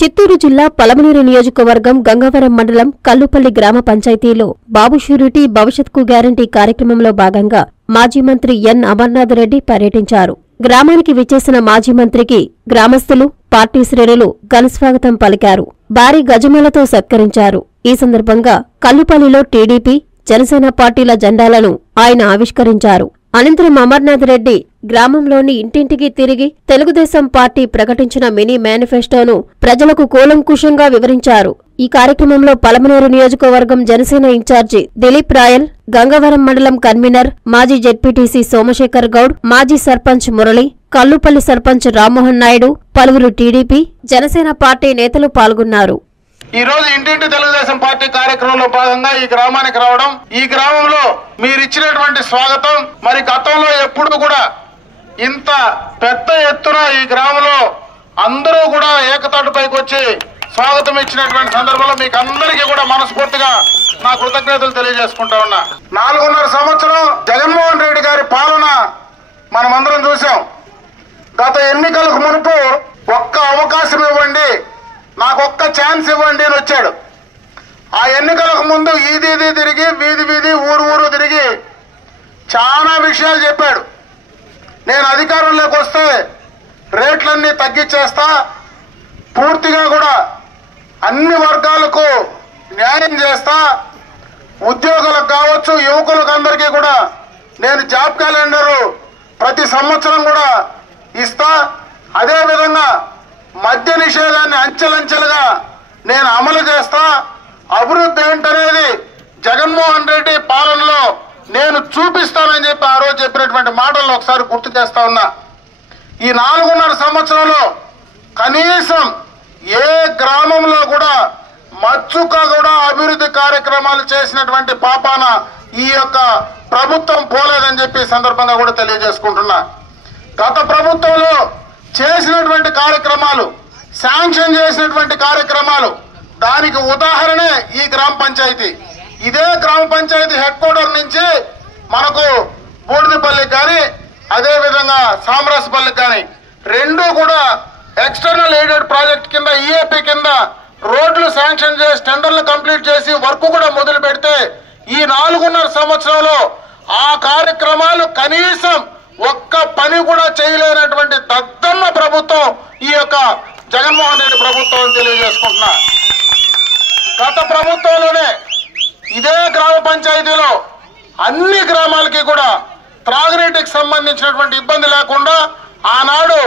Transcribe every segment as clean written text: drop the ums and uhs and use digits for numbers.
చిత్తూరు జిల్లా పలమనేరు నియోజకవర్గం గంగవరం మండలం కల్లుపల్లి గ్రామ పంచాయతీలో బాబు షూరిటీ భవిష్యత్కు గ్యారంటీ కార్యక్రమంలో భాగంగా మాజీ మంత్రి ఎన్ అమర్నాథ్ రెడ్డి పర్యటించారు. గ్రామానికి విచ్చేసిన మాజీ మంత్రికి గ్రామస్తులు, పార్టీ శ్రేణులు ఘనస్వాగతం పలికారు. భారీ గజమాలతో సత్కరించారు. ఈ సందర్భంగా కల్లుపల్లిలో టీడీపీ, జనసేన పార్టీల జెండాలను ఆయన ఆవిష్కరించారు. అనంతరం అమర్నాథ్ రెడ్డి గ్రామంలోని ఇంటింటికి తిరిగి తెలుగుదేశం పార్టీ ప్రకటించిన మినీ మేనిఫెస్టోను ప్రజలకు కూలంకుషంగా వివరించారు. ఈ కార్యక్రమంలో పలమనేరు నియోజకవర్గం జనసేన ఇన్ఛార్జి దిలీప్ రాయల్, గంగవరం మండలం కన్వీనర్ మాజీ జెడ్పీటీసీ సోమశేఖర్ గౌడ్, మాజీ సర్పంచ్ మురళి, కల్లుపల్లి సర్పంచ్ రామ్మోహన్ నాయుడు, పలువురు టీడీపీ, జనసేన పార్టీ నేతలు పాల్గొన్నారు. ఈ రోజు ఇంటింటి తెలుగుదేశం పార్టీ కార్యక్రమంలో భాగంగా ఈ గ్రామానికి రావడం, ఈ గ్రామంలో మీరు ఇచ్చినటువంటి స్వాగతం, మరి గతంలో ఎప్పుడు కూడా ఇంత పెద్ద ఎత్తున ఈ గ్రామంలో అందరూ కూడా ఏకతాటిపైకి వచ్చి స్వాగతం ఇచ్చినటువంటి సందర్భంలో మీకు అందరికీ కూడా మనస్ఫూర్తిగా నా కృతజ్ఞతలు తెలియజేసుకుంటా ఉన్నా. 4.5 సంవత్సరం జగన్మోహన్ రెడ్డి గారి పాలన మనమందరం చూసాం. గత ఎన్నికలకు మునుపు ఒక్క అవకాశం ఇవ్వండి, నాకు ఒక్క ఛాన్స్ ఇవ్వండి అని వచ్చాడు. ఆ ఎన్నికలకు ముందు ఈది తిరిగి, వీధి వీధి, ఊరు తిరిగి చాలా విషయాలు చెప్పాడు. నేను అధికారంలోకి వస్తే రేట్లన్నీ తగ్గించేస్తా, పూర్తిగా కూడా అన్ని వర్గాలకు న్యాయం చేస్తా, ఉద్యోగులకు కావచ్చు, యువకులకు అందరికీ కూడా నేను జాబ్ క్యాలెండరు ప్రతి సంవత్సరం కూడా ఇస్తా, అదేవిధంగా మద్య నిషేధాన్ని అంచెలంచెలుగా నేను అమలు చేస్తా, అభివృద్ధి ఏంటనేది జగన్మోహన్ రెడ్డి పాలనలో నేను చూపిస్తానని చెప్పి ఆ రోజు చెప్పినటువంటి మాటలను ఒకసారి గుర్తు చేస్తా ఉన్నా. ఈ 4.5 సంవత్సరంలో కనీసం ఏ గ్రామంలో కూడా మచ్చుక కూడా అభివృద్ధి కార్యక్రమాలు చేసినటువంటి పాపాన ఈ యొక్క ప్రభుత్వం పోలేదని చెప్పి సందర్భంగా కూడా తెలియజేసుకుంటున్నా. గత ప్రభుత్వంలో చేసినటువంటి కార్యక్రమాలు, శాంక్షన్ చేసినటువంటి కార్యక్రమాలు, దానికి ఉదాహరణే ఈ గ్రామ పంచాయతీ. ఇదే గ్రామ పంచాయతీ హెడ్ క్వార్టర్ నుంచి మనకు బూడిదపల్లికి కానీ, అదేవిధంగా సామరాజపల్లికి కానీ రెండు కూడా ఎక్స్టర్నల్ ఎయిడెడ్ ప్రాజెక్ట్ కింద, ఈఏపీ కింద రోడ్లు శాంక్షన్ చేసి టెండర్లు కంప్లీట్ చేసి వర్క్ కూడా మొదలు పెడితే ఈ 4.5 సంవత్సరంలో ఆ కార్యక్రమాలు కనీసం ఒక్క పని కూడా చేయలేనటువంటి దద్దమ్మ ప్రభుత్వం ఈ యొక్క జగన్మోహన్ రెడ్డి ప్రభుత్వం అని తెలియజేసుకుంటున్నా. గత ప్రభుత్వంలోనే ఇదే గ్రామ పంచాయతీలో అన్ని గ్రామాలకి కూడా త్రాగునీటికి సంబంధించినటువంటి ఇబ్బంది లేకుండా ఆనాడు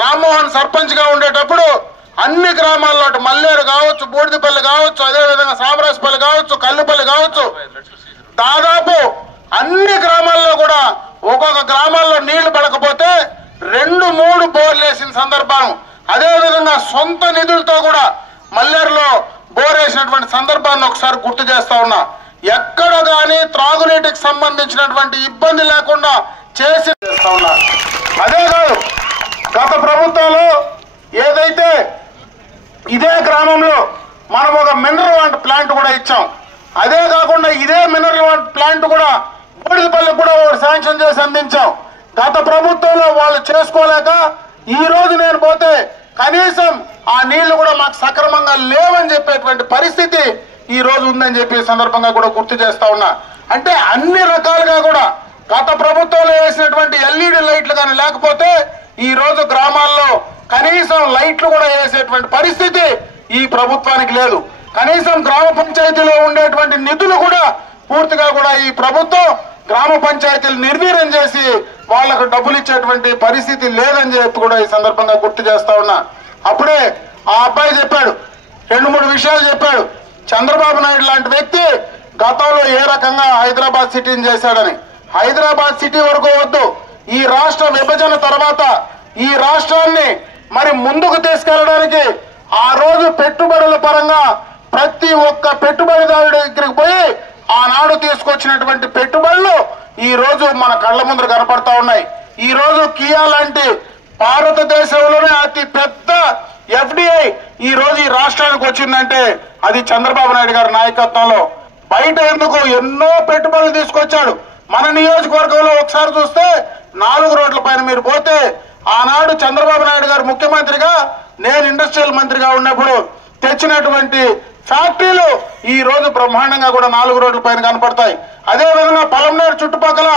రామ్మోహన్ సర్పంచ్ గా ఉండేటప్పుడు అన్ని గ్రామాల్లో మల్లేరు కావచ్చు, బూడిదపల్లి కావచ్చు, అదేవిధంగా సామరాజపల్లి కావచ్చు, కల్లుపల్లి కావచ్చు, దాదాపు అన్ని గ్రామాల్లో కూడా ఒక్కొక్క గ్రామాల్లో నీళ్లు పడకపోతే 2-3 బోర్లు వేసిన సందర్భం, అదేవిధంగా సొంత నిధులతో కూడా మల్లేరులో బోర్ వేసినటువంటి సందర్భాన్ని ఒకసారి గుర్తు చేస్తా ఉన్నా. ఎక్కడ కానీ త్రాగునీటికి సంబంధించినటువంటి ఇబ్బంది లేకుండా చేసి చేస్తా ఉన్నా. అదే కాదు, గత ప్రభుత్వంలో ఏదైతే ఇదే గ్రామంలో మనం ఒక మినరల్ వాటర్ ప్లాంట్ కూడా ఇచ్చాం. అదే కాకుండా ఇదే మినరల్ వాటర్ ప్లాంట్ కూడా బూడిదపల్లికి కూడా ఒకటి శాంక్షన్ చేసి అందించాం. గత ప్రభుత్వంలో వాళ్ళు చేసుకోలేక ఈ రోజు నేను పోతే కనీసం ఆ నీళ్లు కూడా మాకు సక్రమంగా లేవని చెప్పేటువంటి పరిస్థితి ఈ రోజు ఉందని చెప్పి సందర్భంగా కూడా గుర్తు చేస్తా ఉన్నా. అంటే అన్ని రకాలుగా కూడా గత ప్రభుత్వంలో వేసినటువంటి ఎల్ఈడి లైట్లు కానీ లేకపోతే ఈ రోజు గ్రామాల్లో కనీసం లైట్లు కూడా వేసేటువంటి పరిస్థితి ఈ ప్రభుత్వానికి లేదు. కనీసం గ్రామ పంచాయతీలో ఉండేటువంటి నిధులు కూడా పూర్తిగా కూడా ఈ ప్రభుత్వం గ్రామ పంచాయతీలు నిర్వీర్యం చేసి వాళ్లకు డబ్బులు ఇచ్చేటువంటి పరిస్థితి లేదని చెప్పి కూడా ఈ సందర్భంగా గుర్తు చేస్తా ఉన్నా. అప్పుడే ఆ అబ్బాయి చెప్పాడు, 2-3 విషయాలు చెప్పాడు. చంద్రబాబు నాయుడు లాంటి వ్యక్తి గతంలో ఏ రకంగా హైదరాబాద్ సిటీని చేశాడని. హైదరాబాద్ సిటీ వరకు వద్దు, ఈ రాష్ట్ర విభజన తర్వాత ఈ రాష్ట్రాన్ని మరి ముందుకు తీసుకెళ్ళడానికి ఆ రోజు పెట్టుబడుల పరంగా ప్రతి ఒక్క పెట్టుబడిదారుడి దగ్గరికి పోయి ఆనాడు తీసుకొచ్చినటువంటి పెట్టుబడులు ఈ రోజు మన కళ్ళ ముందు కనపడతా ఉన్నాయి. ఈ రోజు కియా లాంటి భారతదేశంలోనే అతి పెద్ద ఎఫ్డిఐ ఈ రోజు ఈ రాష్ట్రానికి వచ్చిందంటే అది చంద్రబాబు నాయుడు గారి నాయకత్వంలో. బయట ఎందుకు ఎన్నో పెట్టుబడులు తీసుకొచ్చాడు. మన నియోజకవర్గంలో ఒకసారి చూస్తే 4 రోడ్ల పైన మీరు పోతే ఆనాడు చంద్రబాబు నాయుడు గారు ముఖ్యమంత్రిగా నేను ఇండస్ట్రియల్ మంత్రిగా ఉన్నప్పుడు తెచ్చినటువంటి ఫ్యాక్టరీలు ఈ రోజు బ్రహ్మాండంగా కూడా 4 రోడ్ల పైన కనపడతాయి. అదే విధంగా పలమనేరు చుట్టుపక్కల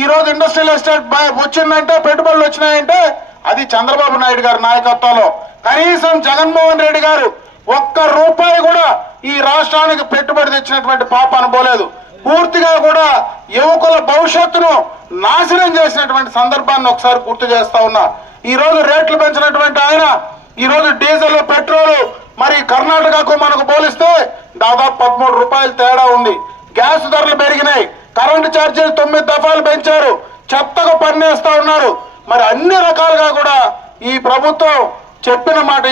ఈ రోజు ఇండస్ట్రియల్ ఎస్టేట్ వచ్చిందంటే, పెట్టుబడులు వచ్చినాయంటే అది చంద్రబాబు నాయుడు గారి నాయకత్వంలో. కనీసం జగన్మోహన్ రెడ్డి గారు ఒక్క రూపాయి కూడా ఈ రాష్ట్రానికి పెట్టుబడి తెచ్చినటువంటి పాప అనుకోలేదు. పూర్తిగా కూడా యువకుల భవిష్యత్తును నాశనం చేసినటువంటి సందర్భాన్ని ఒకసారి గుర్తు చేస్తా ఉన్నా. ఈ రోజు రేట్లు పెంచినటువంటి ఆయన ఈ రోజు డీజిల్, పెట్రోల్ మరి కర్ణాటకకు మనకు పోలిస్తే దాదాపు 13 రూపాయలు తేడా ఉంది. గ్యాస్ ధరలు పెరిగినాయి, కరెంటు ఛార్జీలు 9 దఫాలు పెంచారు, చెత్తగా పన్నేస్తా ఉన్నారు. మరి అన్ని రకాలుగా కూడా ఈ ప్రభుత్వం చెప్పిన మాట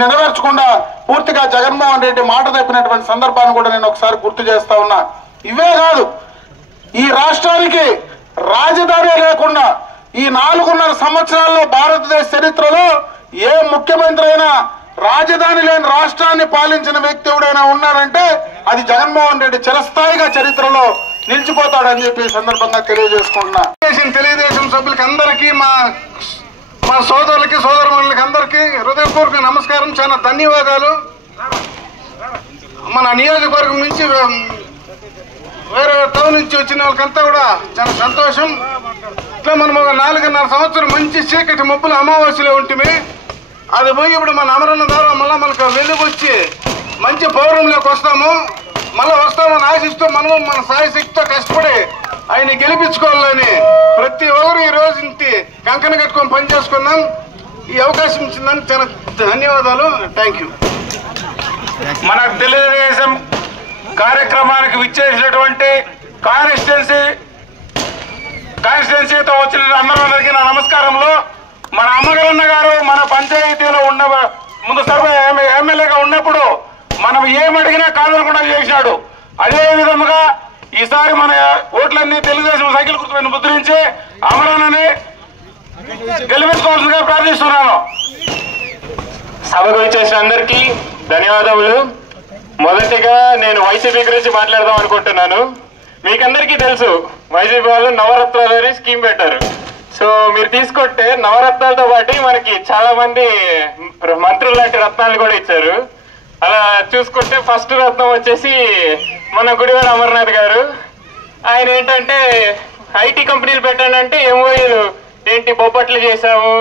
నెరవేర్చకుండా పూర్తిగా జగన్మోహన్ రెడ్డి మాట తప్పినటువంటి సందర్భాన్ని కూడా నేను ఒకసారి గుర్తు చేస్తా ఉన్నా. ఇవే కాదు, ఈ రాష్ట్రానికి రాజధాని లేకుండా ఈ 4.5 సంవత్సరాల్లో భారతదేశ చరిత్రలో ఏ ముఖ్యమంత్రి అయినా రాజధాని లేని రాష్ట్రాన్ని పాలించిన వ్యక్తి ఎవడైనా ఉన్నాడంటే అది జగన్మోహన్ రెడ్డి చిరస్థాయిగా చరిత్రలో నిలిచిపోతాడని చెప్పి సందర్భంగా తెలియజేసుకుంటున్నా. తెలుగుదేశం సభ్యులకి అందరికీ, మా సోదరులకి సోదరులకి అందరికీ హృదయపూర్వక నమస్కారం, చాలా ధన్యవాదాలు. మన నియోజకవర్గం నుంచి వేరే టౌన్ నుంచి వచ్చిన వాళ్ళకంతా కూడా చాలా సంతోషం. ఇట్లా మనం ఒక 4.5 సంవత్సరం మంచి చీకటి మబ్బులు అమావాస్యలో ఉంటుంది. అది పోయి ఇప్పుడు మన అమరణ ద్వారా మళ్ళీ మనకు వెలుగొచ్చి మంచి పౌరంలోకి వస్తాము. మళ్ళీ వస్తామని ఆశిస్తూ మనము మన సాయశక్తితో కష్టపడి ఆయన గెలిపించుకోవాలని ప్రతి ఒక్కరు ఈ రోజు ఇంటి కంకణ కట్టుకొని పనిచేసుకున్నాం. ఈ అవకాశం ఇచ్చిందని చాలా ధన్యవాదాలు. Thank you. మన తెలుగుదేశం కార్యక్రమానికి విచ్చేసినటువంటి కాన్స్టిట్యున్సీతో వచ్చిన అందరికీ నా నమస్కారంలో. మన అమ్మగలన్న గారు మన పంచాయతీలో ఉన్న ముందు ఎమ్మెల్యేగా ఉన్నప్పుడు మనం ఏమడిగినా కాదనకుండా చేసినాడు. అదే విధముగా ఈసారి మన ఓట్లన్నీ తెలుగుదేశం సైకిల్ గుర్తుపైన ముద్రించి అమరన్నని గెలిపించుకోవాల్సిందిగా ప్రార్థిస్తున్నాను. సభకు వచ్చేసిన అందరికీ ధన్యవాదములు. మొదటిగా నేను వైసీపీ గురించి మాట్లాడదాం అనుకుంటున్నాను. మీకందరికీ తెలుసు, వైసీపీ వాళ్ళు నవరత్నాలు అనే స్కీమ్ పెట్టారు. సో మీరు తీసుకుంటే నవరత్నాలతో పాటు మనకి చాలా మంది మంత్రులు లాంటి రత్నాలు కూడా ఇచ్చారు. అలా చూసుకుంటే ఫస్ట్ రత్నం వచ్చేసి మన గుడివాడ అమర్నాథ్ గారు. ఆయన ఏంటంటే ఐటీ కంపెనీలు పెట్టానంటే ఎంఓఏలు ఏంటి బొబ్బట్లు చేసాము,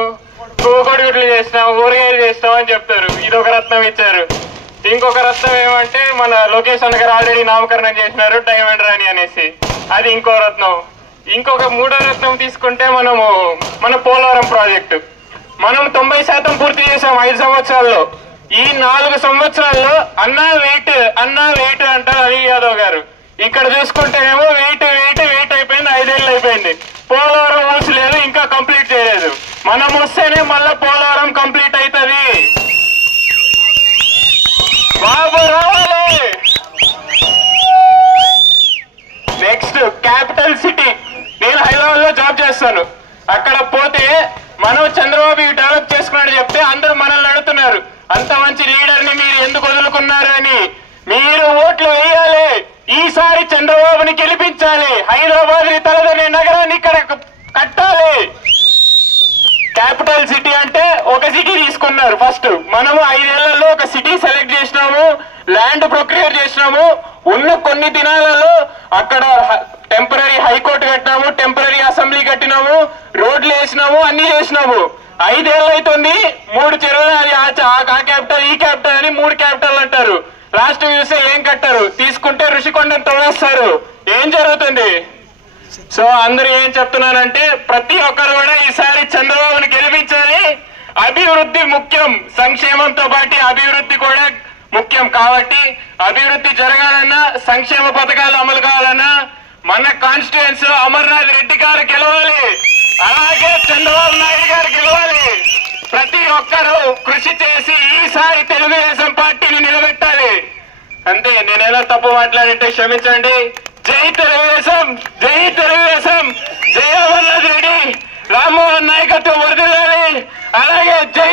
కోడిగుడ్లు చేసినాము, ఊరగాయలు చేసినాము అని చెప్తారు. ఇదొక రత్నం ఇచ్చారు. ఇంకొక రత్నం ఏమంటే మన లోకేష్ అన్న గారు ఆల్రెడీ నామకరణం చేసినారు డైమండ్ రాణి అనేసి, అది ఇంకో రత్నం. ఇంకొక 3వ రత్నం తీసుకుంటే మన పోలవరం ప్రాజెక్టు మనం 90% పూర్తి చేసాం 5 సంవత్సరాల్లో. ఈ 4 సంవత్సరాల్లో అన్నా వెయిట్ అంటారు అనిల్ యాదవ్ గారు. ఇక్కడ చూసుకుంటే ఏమో వెయిట్ అయిపోయింది, 5 ఏళ్ళు అయిపోయింది. పోలవరం ఊసలేదు, ఇంకా కంప్లీట్ చేయలేదు. మనం వస్తేనే మళ్ళా పోలవరం కంప్లీట్ అవుతుంది. బాబు రావాలి. Next capital city. నేను హైదరాబాద్ లో జాబ్ చేస్తాను. అక్కడ పోతే మనం చంద్రబాబు డెవలప్ చేసుకున్నాడు చెప్తే అందరూ మనల్ని అడుగుతున్నారు, అంత మంచి లీడర్ ని మీరు ఎందుకు వదులుకున్నారు అని. మీరు ఓట్లు వేయాలి, ఈసారి చంద్రబాబుని గెలిపించాలి, హైదరాబాద్ ని తలదనే నగరాన్ని ఇక్కడ కట్టాలి. క్యాపిటల్ సిటీ అంటే ఒక సిటీ తీసుకున్నారు. ఫస్ట్ మనము 5 ఏళ్లలో ఒక సిటీ సెలెక్ట్ చేసినాము, ల్యాండ్ ప్రొక్యూర్ చేసినాము. ఉన్న కొన్ని దినాలలో అక్కడ టెంపరీ హైకోర్టు కట్టినాము, టెంపరీ అసెంబ్లీ కట్టినాము, రోడ్లు వేసినాము, అన్ని చేసినాము. 5 ఏళ్ళు అవుతుంది. 3 చెరువులు, అది ఆ క్యాపిటల్ ఈ క్యాపిటల్ అని 3 క్యాపిటల్ అంటారు. రాష్ట్రం చూస్తే ఏం కట్టారు, తీసుకుంటే ఋషికొండను తవ్వేస్తారు. ఏం జరుగుతుంది? సో అందరూ ఏం చెప్తున్నానంటే ప్రతి ఒక్కరు కూడా ఈసారి చంద్రబాబుని గెలిపించాలి. అభివృద్ధి ముఖ్యం, సంక్షేమంతో పాటు అభివృద్ధి కూడా ముఖ్యం. కాబట్టి అభివృద్ధి జరగాలన్నా, సంక్షేమ పథకాలు అమలు కావాలన్నా మన కాన్స్టిట్యుయెన్సీ లో అమర్నాథ్ రెడ్డి గారు గెలవాలి, అలాగే చంద్రబాబు నాయుడు గారు గెలవాలి. ప్రతి ఒక్కరూ కృషి చేసి ఈసారి తెలుగుదేశం పార్టీని నిలబెట్టాలి. అంతే. నేనేలా తప్పు మాట్లాడింటే క్షమించండి. జై తెలుగుదేశం, జై తెలుగుదేశం, జై అమర్నాథ్ రెడ్డి, రామ్మోహన్ నాయకత్వం వర్ధిల్లాలి. అలాగే జై